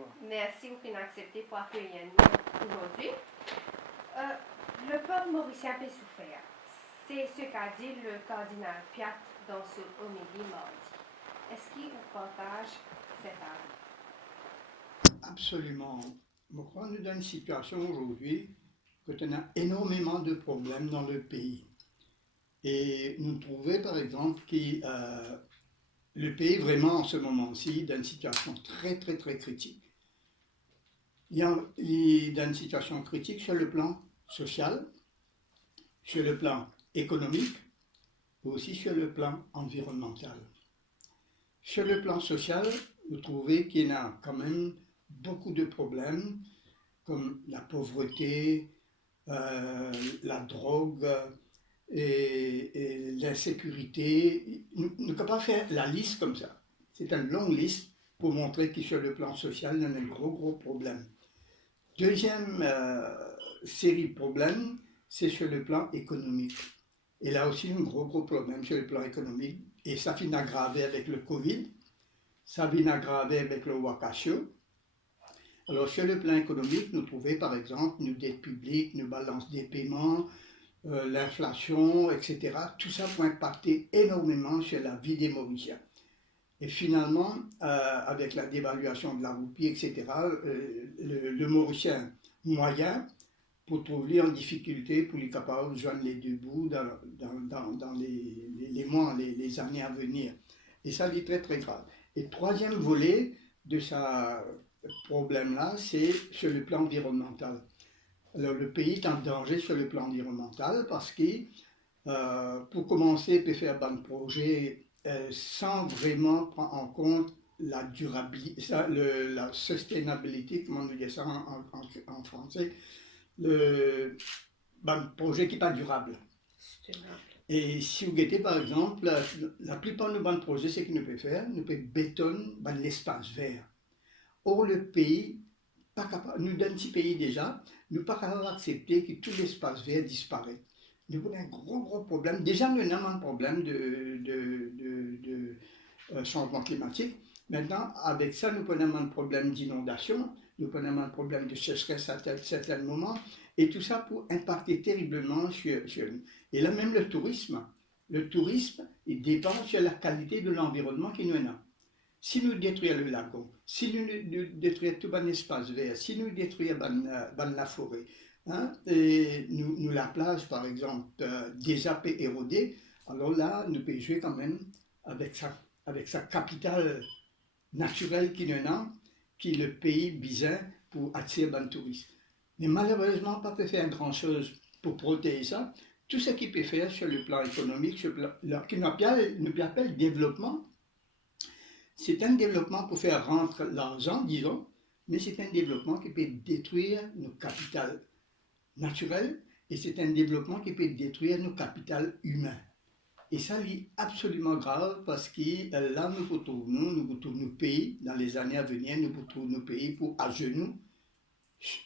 Bonjour. Merci beaucoup d'accepter pour accueillir nous aujourd'hui. Le peuple mauricien peut souffrir. C'est ce qu'a dit le cardinal Piat dans son homélie mardi. Est-ce qu'il vous partage cet avis? Absolument. Je crois que nous sommes dans une situation aujourd'hui que nous avons énormément de problèmes dans le pays. Et nous trouvons par exemple que le pays vraiment en ce moment-ci dans une situation très très très critique. Il est dans une situation critique sur le plan social, sur le plan économique, mais aussi sur le plan environnemental. Sur le plan social, vous trouvez qu'il y a quand même beaucoup de problèmes comme la pauvreté, la drogue et l'insécurité. Nous ne pouvons pas faire la liste comme ça. C'est une longue liste pour montrer que sur le plan social, il y a un gros problème. Deuxième série de problèmes, c'est sur le plan économique. Et là aussi, un gros problème sur le plan économique. Et ça finit aggravé avec le Covid, ça vient aggravé avec le Wakasho. Alors, sur le plan économique, nous trouvons par exemple nos dettes publiques, nos balances des paiements, l'inflation, etc. Tout ça peut impacter énormément sur la vie des Mauriciens. Et finalement, avec la dévaluation de la roupie, etc., le Mauricien moyen pour trouver en difficulté, pour les capables de joindre les deux bouts dans les mois, les années à venir. Et ça, c'est très très grave. Et troisième volet de ce problème-là, c'est sur le plan environnemental. Alors, le pays est en danger sur le plan environnemental parce que, pour commencer, il peut faire un projet sans vraiment prendre en compte la durabilité, la sustainability, comment on dit ça en français, le projet qui n'est pas durable. Et si vous guettez par exemple, la plupart de nos projets, c'est que nous pouvons faire, nous pouvons bétonner l'espace vert. Or, le pays, pas capable, nous dans ce pays déjà, nous ne sommes pas capables d'accepter que tout l'espace vert disparaît. Nous avons un gros problème. Déjà, nous avons un problème de changement climatique. Maintenant, avec ça, nous avons un problème d'inondation, nous avons un problème de sécheresse à certains moments, et tout ça pour impacter terriblement sur nous. Et là, même le tourisme, il dépend sur la qualité de l'environnement qu'il nous a. Si nous détruisons le lagon, si nous détruisons tout l'espace vert, si nous détruisons la forêt, hein, et nous la plage par exemple déjà peut éroder, alors là nous pouvons jouer quand même avec sa capitale naturelle qui nous a, qui est le pays bizarre pour attirer les touristes. Mais malheureusement, pas peut faire grand chose pour protéger ça. Tout ce qu'il peut faire sur le plan économique, sur le plan, qui nous appelle développement, c'est un développement pour faire rentrer l'argent, disons, mais c'est un développement qui peut détruire nos capitales naturelles et c'est un développement qui peut détruire nos capitales humains. Et ça est absolument grave parce que là, nous retrouvons nos pays, dans les années à venir, nous retrouvons nos pays pour à genoux,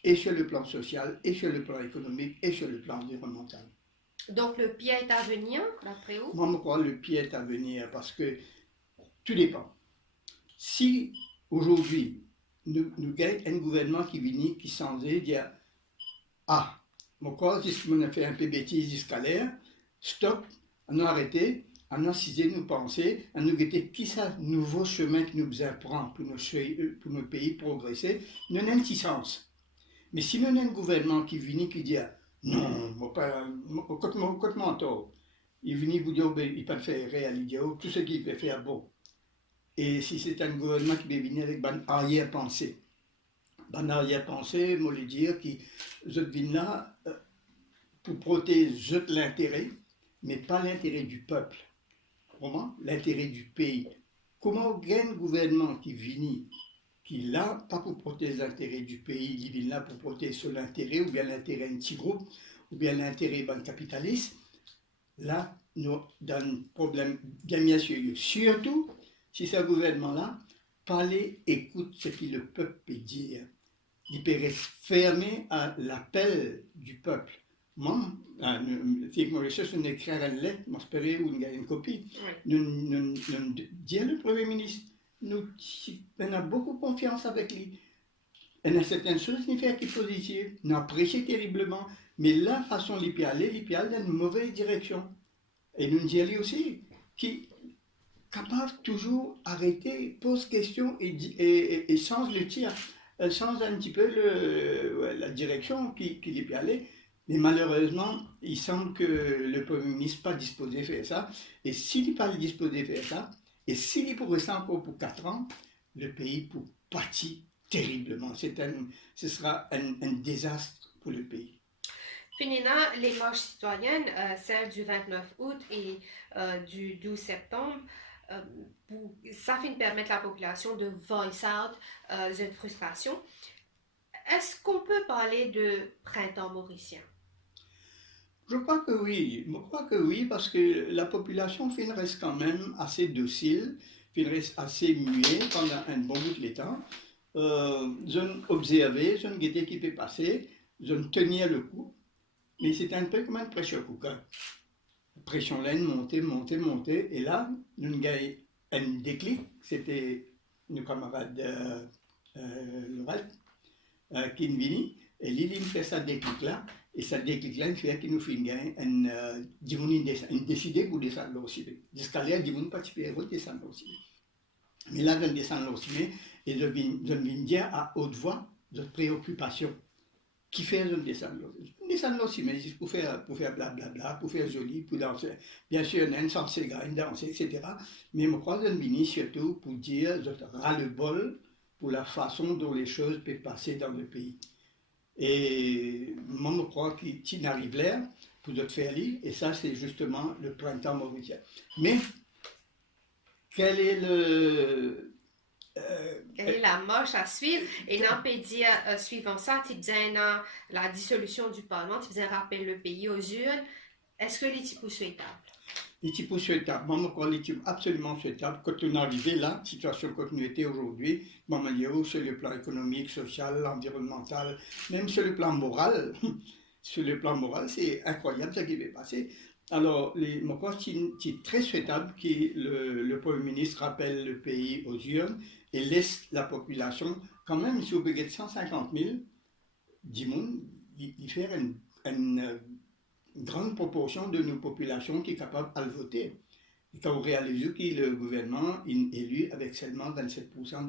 et sur le plan social, et sur le plan économique, et sur le plan environnemental. Donc le pire est à venir, d'après vous? Moi, je crois que le pire est à venir parce que tout dépend. Si aujourd'hui, nous avons un gouvernement qui vient, qui s'en va dire ah, mon corps, on a fait un peu bêtise jusqu'à l'air, stop, on a arrêté, on a cisé nos pensées, on a guetté qui est ce nouveau chemin que nous apprend pour nos pays progresser, nous avons un petit sens. Mais si nous avons un gouvernement qui vient qui dit non, côté mentor, il vient vous dire il ne peut pas faire réalité, tout ce qu'il peut faire bon. Et si c'est un gouvernement qui peut venir avec une arrière-pensée, moi je dire que je viens là pour protéger l'intérêt, mais pas l'intérêt du peuple. Comment? L'intérêt du pays. Comment un gouvernement qui vient, qui est là, pas pour protéger l'intérêt du pays, il vient là pour protéger son intérêt, ou bien l'intérêt d'un petit groupe, ou bien l'intérêt d'un capitaliste, là, nous avons un problème bien sérieux. Surtout, si ce gouvernement-là, parler, écoute ce que le peuple peut dire. Il peut rester fermé à l'appel du peuple. Moi, si je recherche une écrire une lettre, j'espère ou une copie, nous dire le Premier ministre, nous avons beaucoup confiance avec lui. Il y a certaines choses qui sont positives, nous apprécions terriblement, mais la façon d'y aller dans une mauvaise direction. Et nous disons aussi, qui capable toujours arrêter, pose question et change le tir, change un petit peu la direction qu'il est aller. Mais malheureusement, il semble que le Premier ministre n'est pas disposé à faire ça. Et s'il n'est pas disposé à faire ça, et s'il est pour rester encore pour 4 ans, le pays peut pâtir terriblement. Ce sera un désastre pour le pays. Finina, les marches citoyennes, celles du 29 août et du 12 septembre, ça finit permettre à la population de voice out une frustration. Est-ce qu'on peut parler de printemps mauricien? Je crois que oui, parce que la population reste quand même assez docile, reste assez muet pendant un bon bout de temps. Je observais, je guettais qui peut passer, je tenais le coup, mais c'était un peu comme un pressure cooker. La pression laine montait, et là, nous avons un déclic, c'était nos camarades Laurel, qui est venu, et lui, il fait ça déclic-là, et ça déclic-là, il fait qu'il nous fait décider pour descendre aussi. Jusqu'à là, il ne participer à descendre aussi. Mais là, je descends aussi, et je viens dire à haute voix notre préoccupation. Qui fait je descendre aussi, mais juste pour faire blablabla, pour faire joli, pour danser. Bien sûr, on a une sorte de graine, danser, etc. Mais je crois que je viens surtout pour dire je ras-le-bol pour la façon dont les choses peuvent passer dans le pays. Et moi, je crois qu'il arrive l'air pour te faire lire, et ça, c'est justement le printemps mauricien. Mais, quel est quelle est la marche à suivre? Et dans le dire suivant ça, tu disais la dissolution du Parlement, tu disais rappel le pays aux urnes. Est-ce que les types souhaitables? Les types souhaitables, moi je crois les types absolument souhaitables. Quand on est arrivé là, situation continuité aujourd'hui, moi je dis sur le plan économique, social, environnemental, même sur le plan moral, c'est incroyable ce qui va passer. Alors, je crois que c'est très souhaitable que le Premier ministre rappelle le pays aux urnes et laisse la population, quand même, si vous avez 150 000, d'y faire une grande proportion de nos populations qui est capable de voter. Et quand vous réalisez que le gouvernement est élu avec seulement 27%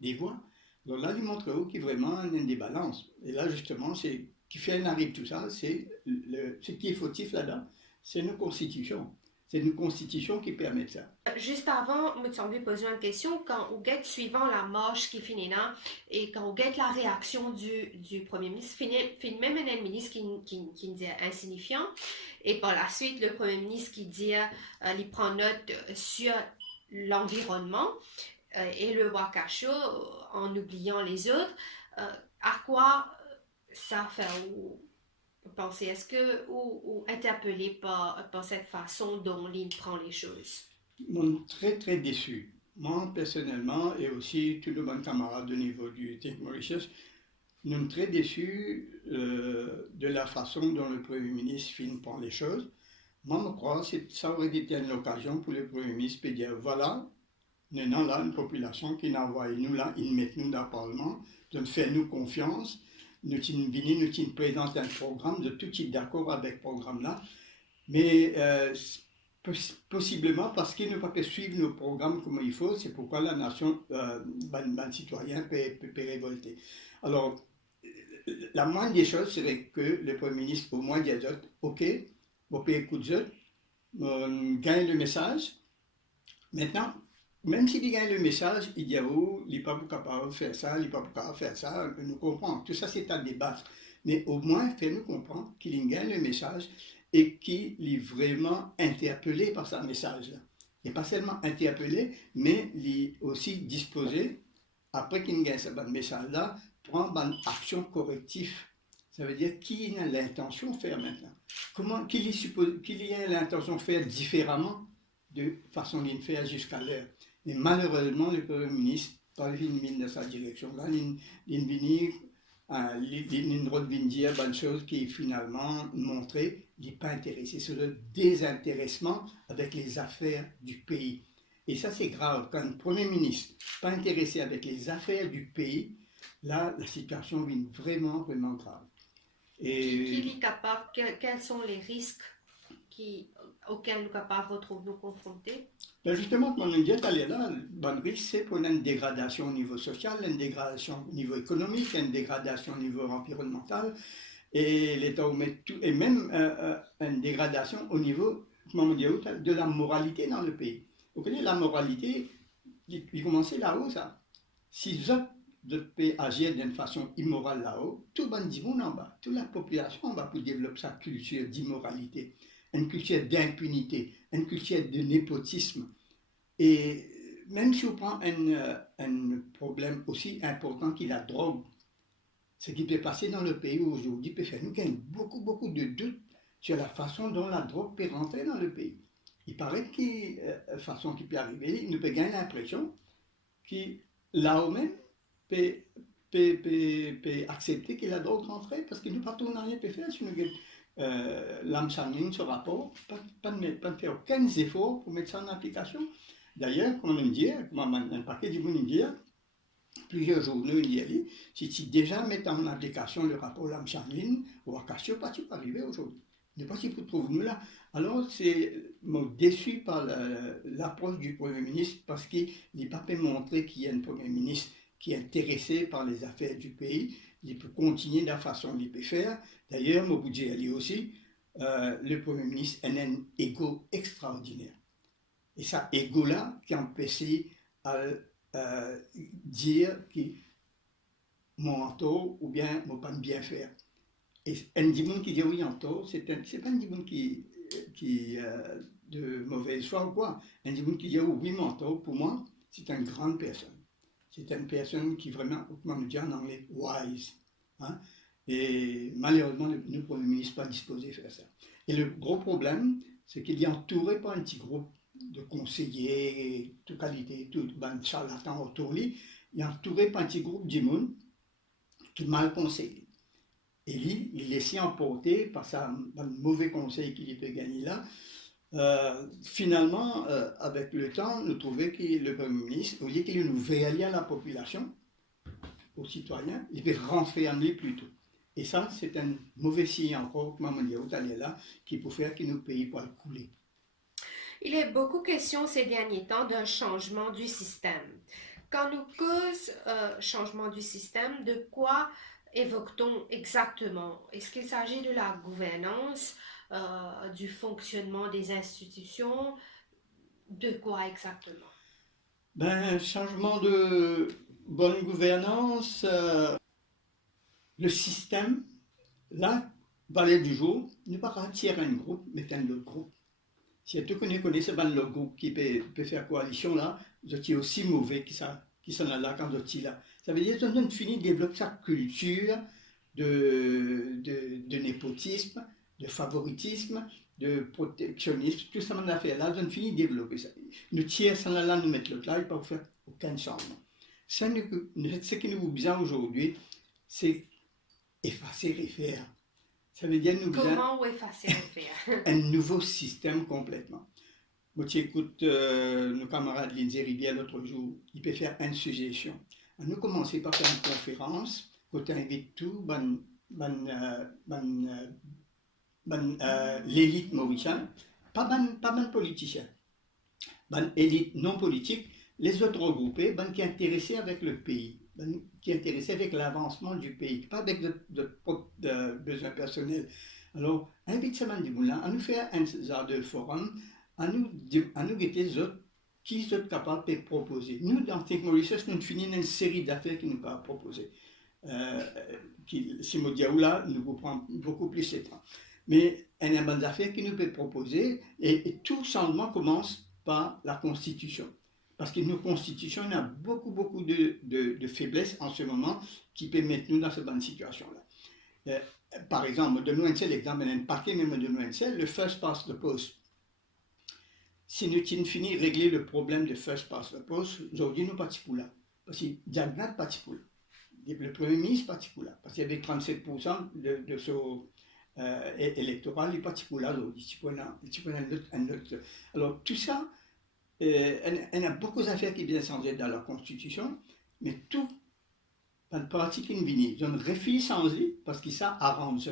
des voix, donc là, il montre qu'il y a vraiment une débalance. Et là, justement, qui fait arrive tout ça, ce qui est fautif là-dedans, c'est nos constitutions. C'est une constitution qui permet ça. Juste avant, je me suis posé une question. Quand on guette suivant la marche qui finit là, et quand on guette la réaction du Premier ministre, finit même un ministre qui dit insignifiant, et par la suite, le Premier ministre qui dit il prend note sur l'environnement et le Wakacho en oubliant les autres. À quoi ça fait penser? Est-ce que ou interpellé par cette façon dont l'île prend les choses? Je suis très très déçu. Moi personnellement et aussi tous les bons camarades au niveau du Think Mauritius, nous sommes très déçus de la façon dont le Premier ministre prend les choses. Moi je crois que ça aurait été une occasion pour le Premier ministre de dire voilà, nous avons là une population qui nous envoie nous là, ils mettent nous dans le Parlement, de faire nous confiance. Nous présentons un programme, de tout type d'accord avec ce programme-là, mais possiblement parce qu'ils ne peuvent pas suivre nos programmes comme il faut, c'est pourquoi la nation, les citoyens peut révolter. Alors, la moindre des choses serait que le Premier ministre, au moins, dise ok, on peut écouter, on gagne le message. Maintenant, même s'il gagne le message, il dit oh, il n'est pas capable de faire ça, il n'est pas capable de faire ça, nous comprenons. Tout ça, c'est à débattre. Mais au moins, fait-nous comprendre qu'il gagne le message et qu'il est vraiment interpellé par ce message-là. Et pas seulement interpellé, mais il est aussi disposé, après qu'il gagne ce message-là, prendre une action corrective. Ça veut dire qu'il a l'intention de faire maintenant. Qu'il a l'intention de faire différemment de façon de faire jusqu'à l'heure. Mais malheureusement, le Premier ministre, pas venu dans sa direction-là, il vient dire bonne chose qui est finalement montré, il n'est pas intéressé. C'est le désintéressement avec les affaires du pays. Et ça, c'est grave. Quand le Premier ministre n'est pas intéressé avec les affaires du pays, Là, la situation est vraiment, vraiment grave. Qui est capable, quels sont les risques auxquels nous sommes capables de nous confronter? Ben justement, comme on dit, là, le risque, c'est pour une dégradation au niveau social, une dégradation au niveau économique, une dégradation au niveau environnemental, et l'État met tout, et même une dégradation au niveau, comment on dit, de la moralité dans le pays. Vous connaissez la moralité, il commence là-haut, ça. Si d'autres pays agissent d'une façon immorale là-haut, tout le monde en bas, toute la population en bas pour développer sa culture d'immoralité, une culture d'impunité, une culture de népotisme. Et même si on prend un problème aussi important que la drogue, ce qui peut passer dans le pays aujourd'hui peut faire nous gagner beaucoup, beaucoup de doutes sur la façon dont la drogue peut rentrer dans le pays. Il paraît que la façon qui peut arriver, il nous peut gagner l'impression que là-haut même peut accepter que la drogue rentre parce que nous partons n'a rien peut faire si nous l'âme charmine ce rapport, pas de faire aucun effort pour mettre ça en application. D'ailleurs, comme on me dit, comme un paquet de monde dit, plusieurs journaux il si tu déjà mets en application le rapport l'âme charmine, ou à Cassio, pas tu peux arriver aujourd'hui. Ne pas si vous trouvez nous là. Alors, c'est déçu par l'approche du Premier ministre parce qu'il n'a pas pu montrer qu'il y a un Premier ministre qui est intéressé par les affaires du pays. Il peut continuer de la façon qu'il peut faire. D'ailleurs, Mobudji Ali aussi, le Premier ministre a un ego extraordinaire. Et ça, ego-là, qui empêche à dire que mon tort ou bien mon pas bien faire. Et un dimanche qui dit oui en tort, c'est pas un dimanche qui de mauvaise foi ou quoi. Un dimanche qui dit oui mon tort, pour moi, c'est une grande personne. C'est une personne qui vraiment, comment on dit en anglais, wise. Hein? Et malheureusement, le Premier ministre n'est pas disposé à faire ça. Et le gros problème, c'est qu'il est entouré par un petit groupe de conseillers, de qualité, tout ben, charlatans autour de lui. Il est entouré par un petit groupe de monde qui mal conseillé. Et lui, il laisse emporter par sa mauvais conseil qu'il peut gagner là. Finalement, avec le temps, nous trouvons que le Premier ministre, au lieu qu'il nous veille à la population, aux citoyens, il peut renfermer plutôt. Et ça, c'est un mauvais signe encore, comme on dit au là, qui peut faire que nos pays puissent couler. Il est beaucoup question ces derniers temps d'un changement du système. Quand nous cause changement du système, de quoi évoque-t-on exactement? Est-ce qu'il s'agit de la gouvernance, du fonctionnement des institutions? De quoi exactement? Ben, changement de bonne gouvernance, le système, là, valait du jour, ne pas retirer un groupe, mais un autre groupe. Si tu connais ce ban le groupe qui peut faire coalition là, vous êtes aussi mauvais qui sont là quand vous êtes là. Ça veut dire qu'on finit de développer sa culture de népotisme, de favoritisme, de protectionnisme, tout ça on a fait là, on finit de développer ça. Nous tiers sont là, nous mettre l'autre là, il ne peut faire aucun changement. Ce que nous besoin aujourd'hui, c'est effacer et faire. Ça veut dire nous Comment effacer et faire? Un nouveau système complètement. Moi, tu écoutes nos camarades Lindsay Rivière l'autre jour, il peut faire une suggestion. Nous commencer par faire une conférence, où tu invites tout, l'élite mauricienne, pas ban politicien, élite non politique, les autres regroupés, qui est intéressé avec le pays, qui est intéressé avec l'avancement du pays, pas avec de besoins personnels. Alors, invite ces gens à nous faire un genre de forum, à nous guetter les autres qui sont capables de proposer. Nous, dans Think Mauritius, nous finissons une série d'affaires qui nous peuvent proposer. Si là, nous vous prend beaucoup plus de temps. Mais il y a des affaires qui nous peuvent proposer et tout changement commence par la Constitution. Parce que nos constitutions, il y a beaucoup, beaucoup de faiblesses en ce moment qui peuvent mettre nous dans cette bonne situation-là. Par exemple, de nous un seul exemple, un paquet même de nous un seul, le first past the post. Si nous finissons de régler le problème de first past the post, aujourd'hui nous partis pour là. Parce que Diagnat parti pour là. Le Premier ministre parti pour là. Parce qu'il y avait 37% de ce électoral, il parti pour là, il prend un autre. Alors tout ça, il y a beaucoup d'affaires qui viennent changer dans la Constitution, mais tout dans le parti qui vient, je refuse sans y parce que ça arrange.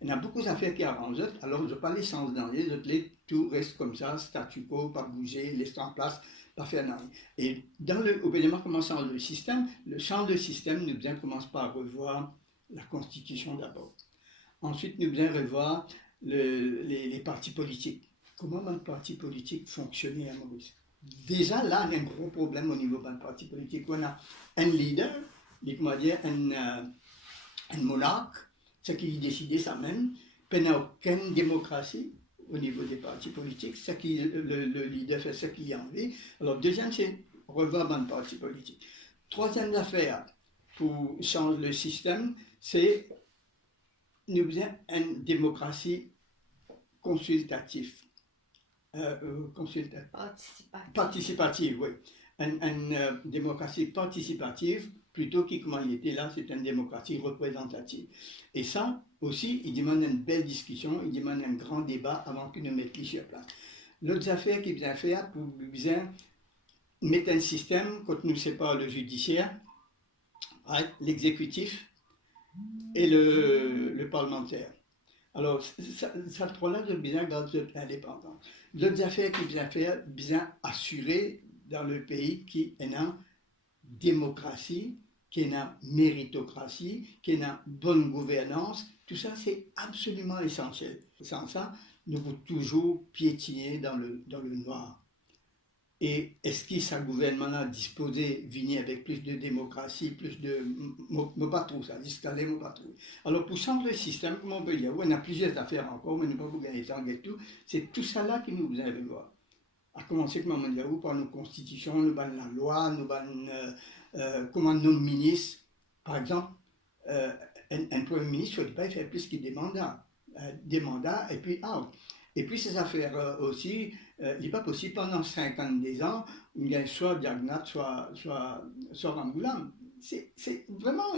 Il y a beaucoup d'affaires qui arrangent, alors je pas les sens dans les, tout reste comme ça, statu quo, pas bouger, laisse en place, pas faire rien. Et dans le, au Bénin, comment change le système? Le change de système, nous bien commence par revoir la constitution d'abord. Ensuite, nous bien revoir les partis politiques. Comment un parti politique fonctionnait à Maurice? Déjà là, il y a un gros problème au niveau d'un parti politique. On a un leader, comment dire, un monarque, ce qui décidait ça même, puis il n'y a aucune démocratie au niveau des partis politiques, ce qui, le leader fait ce qu'il a envie. Alors, deuxième, c'est revoir un parti politique. Troisième affaire pour changer le système, c'est nous faisons une démocratie consultative. Participative, oui. Une démocratie participative, plutôt que comme il était là, c'est une démocratie représentative. Et ça aussi, il demande une belle discussion, il demande un grand débat avant que nous mettions sur place. L'autre affaire qu'il vient faire, pour bien mettre un système, quand nous séparons le judiciaire, l'exécutif et le parlementaire. Alors, ça trois-là, je bien garder indépendant. L'autre affaire qui vient faire, bien assurer dans le pays qu'il y a une démocratie, qu'il y a une méritocratie, qu'il y a une bonne gouvernance. Tout ça, c'est absolument essentiel. Sans ça, nous pouvons toujours piétiner dans le noir. Et est-ce que ce gouvernement-là disposé venir avec plus de démocratie, plus de... Je pas trop ça, discaler, je pas trop. Alors pour changer le système, comment on peut dire, on a plusieurs affaires encore, mais nous ne pouvons pas gagner temps et tout. C'est tout ça là qui nous a vu voir. À commencer, comment on dit, par nos constitutions, nous ban la loi, nous ban comment nos ministres. Par exemple, un premier ministre ne faut pas faire plus que des mandats, et puis out. Et puis ces affaires aussi, il n'est pas possible pendant 50 ans, il y a soit Diagnat, soit Angoulême. C'est vraiment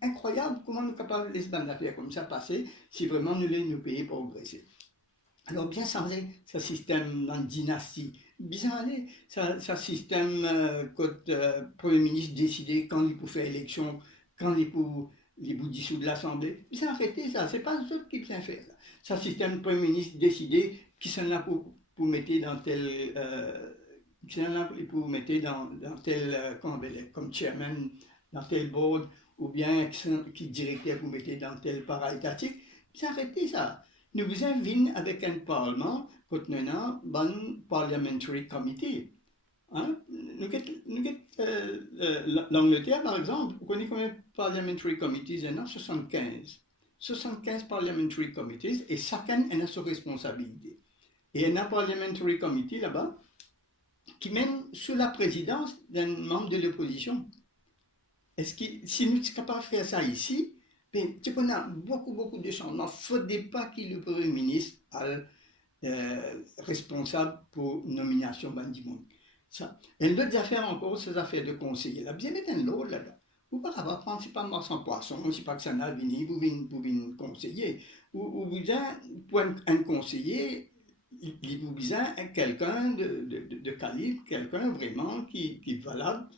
incroyable comment nous sommes capables de laisser des affaires comme ça passer si vraiment nous voulons nous payer pour progresser. Alors bien changer ce système dans dynastie, bien aller, ce système quand le Premier ministre décidait quand il pouvait faire élection, quand il pouvait dissoudre l'Assemblée, bien arrêter ça, c'est pas eux qui peuvent faire ça. Ce système Premier ministre décidé qui sont là pour mettre dans tel comme chairman dans tel board ou bien qui directeur pour mettre dans tel para-étatique, bien arrêter ça. Nous vous venir avec un parlement quand nous avons un parliamentary committee. Hein? L'Angleterre, par exemple, vous connaissez combien de parliamentary committees? Il y en a 75. 75 parliamentary committees et chacun a sa responsabilité. Et il y a un parliamentary committee là-bas qui mène sous la présidence d'un membre de l'opposition. Est-ce que si nous sommes capables de faire ça ici, ben, tu connais beaucoup de changements. Il ne faudrait pas que le Premier ministre soit responsable pour nomination bandimon. Ça. Et l'autre affaire encore, ces affaires de conseiller. Là, bien mettre un lot là-bas. Vous ne pouvez pas principalement sans poisson, je ne sais pas que ça n'a venu, vous venez conseiller. Ou vous pour un conseiller, il vous besoin quelqu'un de calibre, quelqu'un vraiment qui est valable,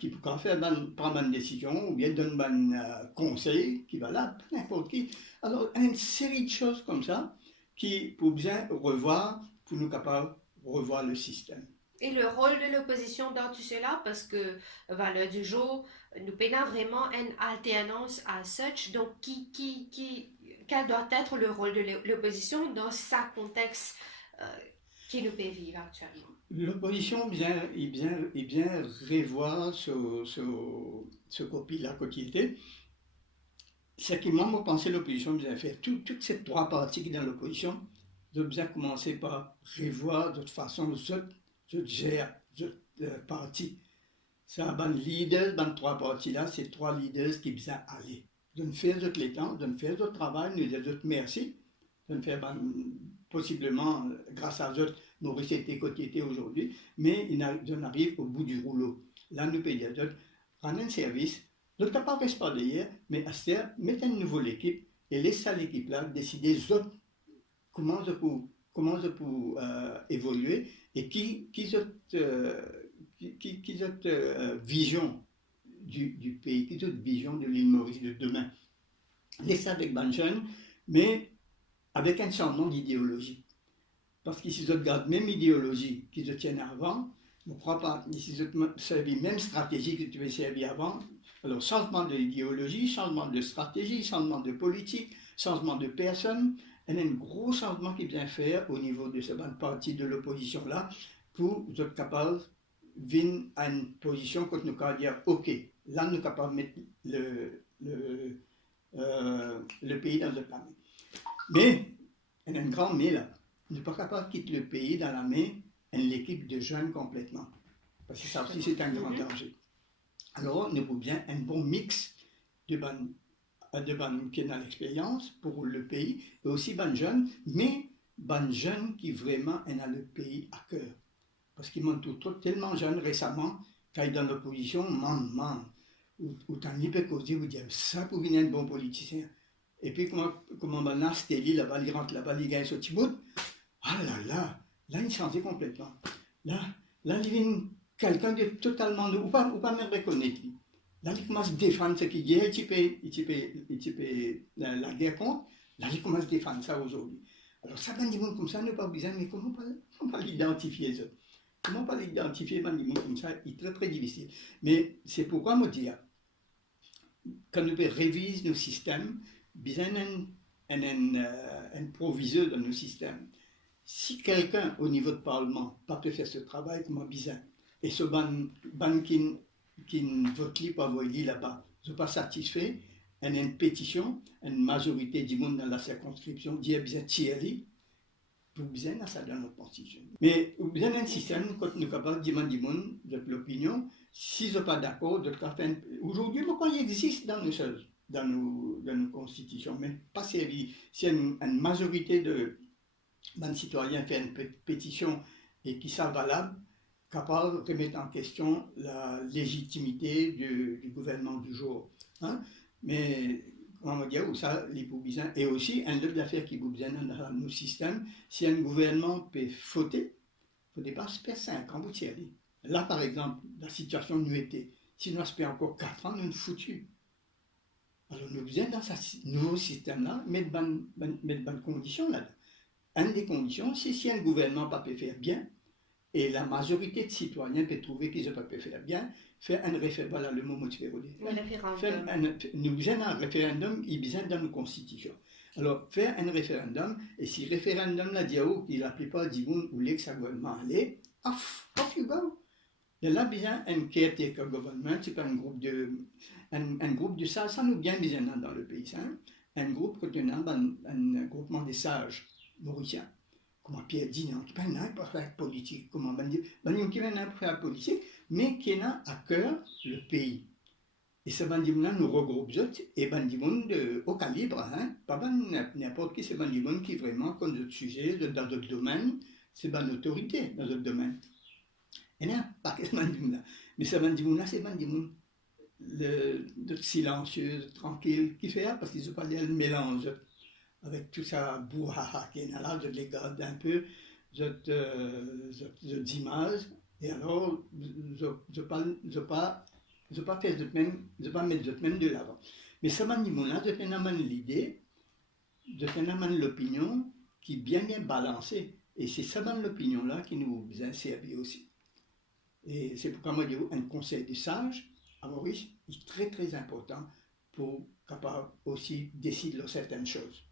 qui peut prendre une décision ou bien donner un conseil qui est valable, n'importe qui. Alors, une série de choses comme ça qui pour bien revoir, pour nous capables de revoir le système. Et le rôle de l'opposition dans tout cela, parce que valeur du jour, nous peinons vraiment une alternance à such. Donc, quel doit être le rôle de l'opposition dans ce contexte qui nous peut vivre actuellement? L'opposition vient revoir ce copie-là quotidien. Ce qui m'a pensé l'opposition vient faire. Toutes ces trois parties qui sont dans l'opposition, je bien commencer par revoir de toute façon je gère le parti. C'est un leader dans trois parties-là, c'est trois leaders qui viennent aller. De me faire d'autres les temps, de me faire d'autres travail, nous dire d'autres merci, de me faire possiblement, grâce à eux, nous réciter côté aujourd'hui, mais on arrive au bout du rouleau. Là, nous payons d'autres, rendre un service, notre capable reste pas derrière, mais à ce terme, mettre une nouvelle équipe et laisser l'équipe-là décider comment je peux évoluer et qui vision du pays, qui toute vision de l'île Maurice de demain. Laissez avec les jeunes, mais avec un changement d'idéologie. Parce qu'ici, ils gardent même idéologie qu'ils tiennent avant. Je ne crois pas. Ici, ils servent même stratégie que tu veux servir avant. Alors, changement d'idéologie, changement de stratégie, changement de politique, changement de personne. Il y a un gros changement qui vient faire au niveau de cette partie de l'opposition-là pour être capable de venir à une position quand nous pouvons dire OK, là, nous sommes capables de mettre le pays dans le plan. Mais, il y a un grand mais là. Nous ne sommes pas capables de quitter le pays dans la main d'une équipe de jeunes complètement. Parce que ça aussi, c'est un grand danger. Alors, nous avons bien un bon mix de bonnes qui ont l'expérience pour le pays, et aussi bonnes jeunes, mais bonnes jeunes qui vraiment ont le pays à cœur. Parce qu'ils m'ont tellement jeunes récemment, quand ils sont dans l'opposition, ou t'en hypercosé, vous dites ça pour venir un bon politicien. Et puis, comment maintenant, Stélie, là-bas, il rentre là-bas, il gagne ce petit bout. Ah là, il changeait complètement. Là, il vient quelqu'un de totalement ou pas même reconnaître. Là, il commence à défendre ce qu'il dit, la guerre contre. Là, il commence à défendre ça aujourd'hui. Alors, ça, ben, des gens comme ça, n'est pas besoin, mais comment pas l'identifier ça? Comment pas l'identifier, ben, des gens comme ça, il est très très difficile. Mais c'est pourquoi me dire, quand nous révisons nos systèmes, besoin un proviseur dans nos systèmes. Si quelqu'un au niveau du Parlement n'a pas faire ce travail, comment besoin, et ce ban qui ne vote pas voyer là-bas, ne sont pas satisfaits, il y a une pétition, une majorité du monde dans la circonscription dit bien tirer, pour bien ça dans notre constitution. Mais bien un système, quand nous sommes capables de demander du monde, de l'opinion, s'ils ne sont pas d'accord, aujourd'hui, pourquoi il existe dans nos choses, dans nos constitutions, mais pas servi. Si une majorité de citoyens fait une pétition et qui sont valables, capable de remettre en question la légitimité du gouvernement du jour. Hein? Mais, comment on va dire, où ça, les Boubizans, et aussi un autre d'affaires qui Boubizans dans nos systèmes, si un gouvernement peut fauter, il ne faut pas se faire 5 ans, vous tirez. Là, par exemple, la situation nous était, si nous espérons encore 4 ans, nous sommes foutus. Alors, nous besoin dans ce nouveau système-là, mettre bonnes conditions là. Une des conditions, c'est si un gouvernement ne peut pas faire bien, et la majorité de citoyens peut trouver qu'ils ne peuvent pas faire bien, faire un référendum, voilà le mot motivé. Nous besoin d'un référendum, il besoin dans nos constitutions. Alors, faire un référendum, et si le référendum l'a dit, que la plupart du monde ou l'ex-gouvernement allait, off you go. Il y a besoin d'un caretaker government, c'est pas un groupe de ça nous bien besoin dans le pays, hein? Un groupe contenant un groupement des sages mauriciens. Comment Pierre dit, non, qui n'a pas pour faire politique, comment qui n'a pas pour faire politique, mais qui a à cœur le pays. Et ce bandit-là nous regroupe et bandit-monde au calibre, hein, pas n'importe qui, c'est bandit-monde qui vraiment, comme d'autres sujets, dans d'autres domaines, c'est une autorité dans d'autres domaines. Il n'y a pas que ce bandit-là, mais ce bandit-là, c'est bandit-monde silencieux, tranquille, qui fait, parce qu'ils ont pas le mélange. Avec tout ça, bouhaha qui est là, je les garde un peu, je d'image, et alors je pas faire de même, je pas mettre de même de l'avant. Mais ça m'a dit là, je fais l'idée, je fais l'opinion qui est bien balancée, et c'est ça l'opinion là qui nous a servi aussi. Et c'est pourquoi moi je dis un conseil de sage à Maurice est très très important pour capable aussi décider de certaines choses.